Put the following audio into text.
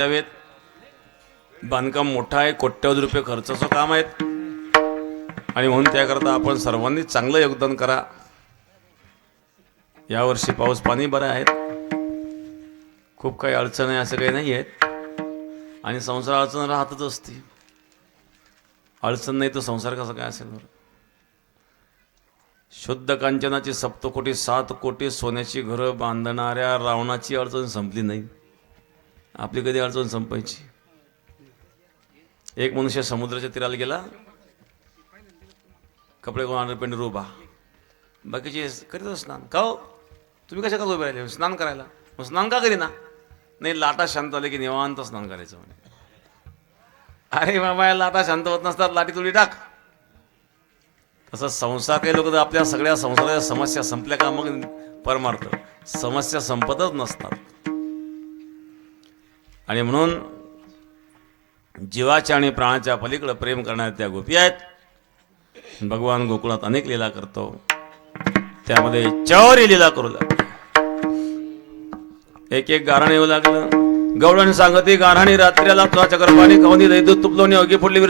द्यावेत. बांधकाम मोठं आहे कोट्यवधी रुपये खर्चाचं काम आहेत. आणि म्हणून त्याकरता आपण सर्वांनी चांगलं योगदान करा. यावर्षी पाऊस पाणी बरं आहेत खूप काही अडचण आहे असं काही नाही आहेत. आणि संसार अडचण राहतच असते. अडचण नाही तर संसार कसा काय असेल बरं? शुद्ध कांचनाची सप्तकोटी सात कोटी सोन्याची घरं बांधणाऱ्या रावणाची अडचण संपली नाही. आपली कधी अडचण संपायची? एक मनुष्य समुद्राच्या तीराला गेला कपडे कोण अंडरपेंड उभा. बाकीचे करीत स्नान का हो? तुम्ही कशा का उभे राहिले? स्नान करायला. मग स्नान का करीना? नाही लाटा शांत आले की निवांत स्नान करायचं म्हणे. अरे बाबा या लाटा शांत होत नसतात लाटी तुडी टाक. तसं संसार काही लोक आपल्या सगळ्या संसाराच्या समस्या संपल्या का मग परमार्थ? समस्या संपतच नसतात. आणि म्हणून जीवाच्या आणि प्राणाच्या पलीकडं प्रेम करणाऱ्या त्या गोपी आहेत. भगवान गोकुळात अनेक लीला करतो. त्यामध्ये चौरी लीला करू लागतो. एक एक गारण येऊ लागलं. गवळण सांगते गाराणी रात्रीला तुझा चक्रपाणी कवनी दैदूत तुपलोनी अगी फुडली